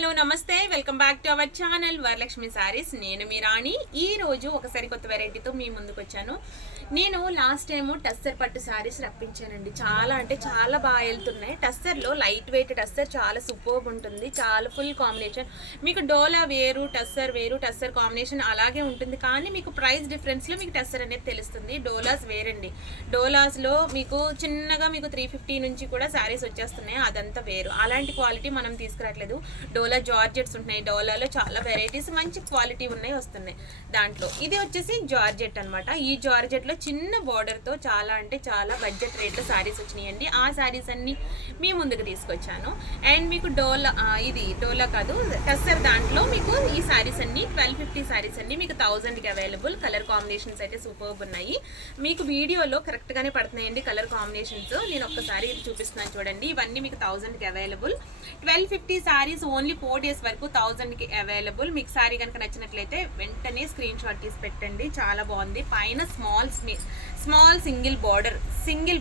Hello నమస్తే welcome back to our channel Varalakshmi saris. నేను మీ రాణి. ఈ రోజు ఒకసారి కొత్త వెరైటీతో మీ ముందుకు వచ్చాను. నేను లాస్ట్ టైము టస్సర్ పట్టు సారీస్ రప్పించానండి. చాలా అంటే చాలా బాగా వెళ్తున్నాయి. టస్సర్లో లైట్ వెయిట్ టస్సర్ చాలా సూపర్బ్ ఉంటుంది. చాలా ఫుల్ కాంబినేషన్. మీకు డోలా వేరు టస్సర్ కాంబినేషన్ అలాగే ఉంటుంది. కానీ మీకు ప్రైస్ డిఫరెన్స్లో మీకు టస్సర్ అనేది తెలుస్తుంది. డోలాస్ వేరండి. డోలాస్లో మీకు చిన్నగా మీకు 350 నుంచి కూడా సారీస్ వచ్చేస్తున్నాయి. అదంతా వేరు. అలాంటి క్వాలిటీ మనం తీసుకురావట్లేదు. డోలా జార్జెట్స్ ఉంటున్నాయి. డోలాలో చాలా వెరైటీస్ మంచి క్వాలిటీ ఉన్నాయి వస్తున్నాయి. దాంట్లో ఇది వచ్చేసి జార్జెట్ అనమాట. ఈ జార్జెట్లో చిన్న బార్డర్తో చాలా అంటే చాలా బడ్జెట్ రేట్లో శారీస్ వచ్చినాయండి. ఆ శారీస్ అన్ని మీ ముందుకు తీసుకొచ్చాను. అండ్ మీకు డోలా కాదు టస్సర్ దాంట్లో మీకు ఈ శారీస్ అన్ని 1250 శారీస్ అన్ని మీకు 1000కి అవైలబుల్. కలర్ కాంబినేషన్స్ అయితే సూపర్బ్ ఉన్నాయి. మీకు వీడియోలో కరెక్ట్గానే పడుతున్నాయండి కలర్ కాంబినేషన్స్. నేను ఒక్కసారి ఇది చూపిస్తున్నాను చూడండి. ఇవన్నీ మీకు 1000కి అవైలబుల్. 1250 శారీస్ ఓన్లీ 4 డేస్ వరకు 1000కి అవైలబుల్. మీకు శారీ కనుక నచ్చినట్లయితే వెంటనే స్క్రీన్ షాట్ తీసి పెట్టండి. చాలా బాగుంది. పైన స్మాల్ సింగిల్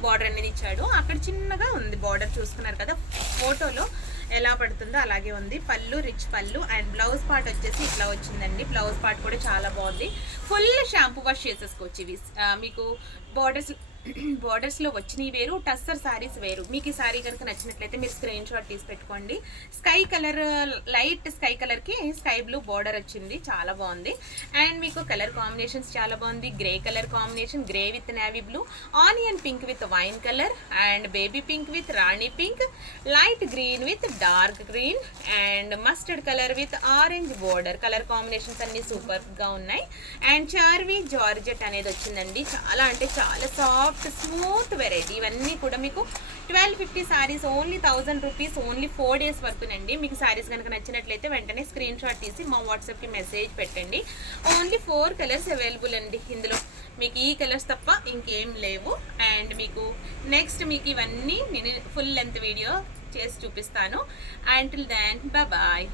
బార్డర్ అనేది ఇచ్చాడు. అక్కడ చిన్నగా ఉంది బార్డర్, చూసుకున్నారు కదా ఫోటోలో ఎలా పడుతుందో అలాగే ఉంది. పళ్ళు రిచ్ పళ్ళు అండ్ బ్లౌజ్ పార్ట్ వచ్చేసి ఇట్లా వచ్చిందండి. బ్లౌజ్ పార్ట్ కూడా చాలా బాగుంది. ఫుల్ షాంపూ వాష్ చేసేసుకోవచ్చు. ఇవి మీకు బార్డర్స్లో వచ్చినవి వేరు, టస్సర్ శారీస్ వేరు. మీకు ఈ శారీ కనుక నచ్చినట్లయితే మీరు స్క్రీన్ షాట్ తీసి పెట్టుకోండి. లైట్ స్కై కలర్కి స్కై బ్లూ బార్డర్ వచ్చింది. చాలా బాగుంది. అండ్ మీకు కలర్ కాంబినేషన్స్ చాలా బాగుంది. Grey colour combination, grey with navy blue, onion pink with wine colour and baby pink with Rani pink, light green with dark green and mustard colour with orange border. Colour combinations అన్ని సూపర్గా ఉన్నాయి. And Charvi georgette అనేది వచ్చిందండి. చాలా అంటే చాలా soft smooth variety. ఇవన్నీ కూడా మీకు 1250 saris only 1000 rupees only 4 days వరకునండి. మీకు శారీస్ కనుక నచ్చినట్లయితే వెంటనే స్క్రీన్ షాట్ తీసి మా వాట్సాప్కి మెసేజ్ పెట్టండి. ఓన్లీ 4 కలర్స్ అవైలబుల్ అండి. ఇందులో మీకు ఈ కలర్స్ తప్ప ఇంకేం లేవు. అండ్ మీకు నెక్స్ట్ మీకు ఇవన్నీ నేను ఫుల్ లెంత్ వీడియో చేసి చూపిస్తాను. Until then bye.